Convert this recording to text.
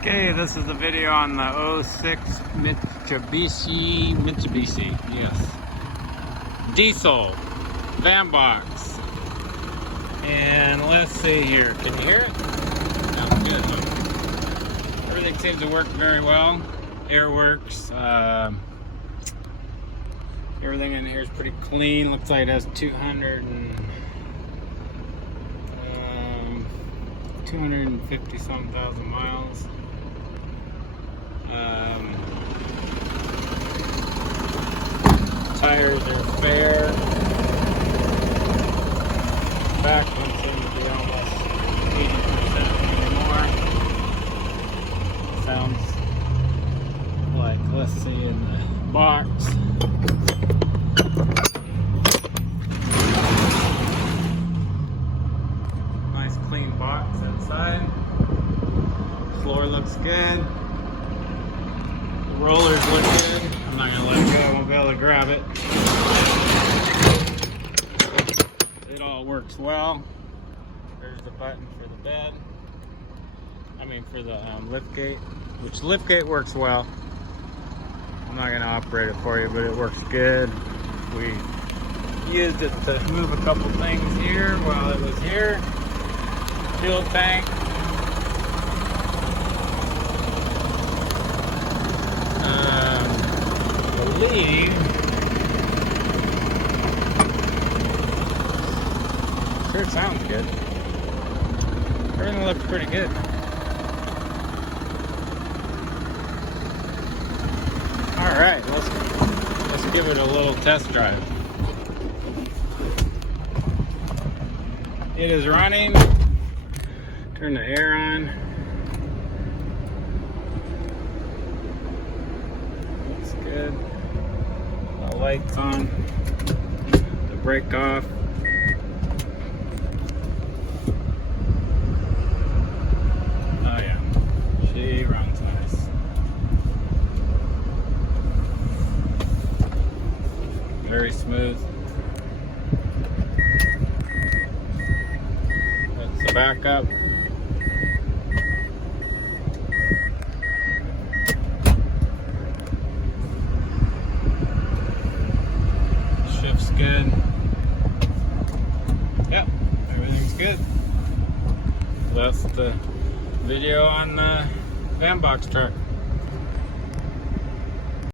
Okay, this is the video on the 06 Mitsubishi, yes. Diesel, van box. And let's see here, can you hear it? Sounds good. Everything seems to work very well. Air works. Everything in here is pretty clean. Looks like it has 250 some thousand miles. Tires are fair. Back one seems to be almost 80% more. Sounds like, let's see in the box. Nice clean box inside. Floor looks good. The rollers look good. I'm not gonna let it go, I won't be able to grab it. It all works well. There's the button for the bed. For the lift gate, which lift gate works well. I'm not gonna operate it for you, but it works good. We used it to move a couple things here while it was here. Fuel tank. I believe. Sure, it sounds good. Everything looks pretty good. All right, let's give it a little test drive. It is running. Turn the air on. Looks good. The lights on. The brake off. Oh yeah, she runs nice. Very smooth. That's the backup. Shift's good. Yep, everything's good. That's the video on the van box truck.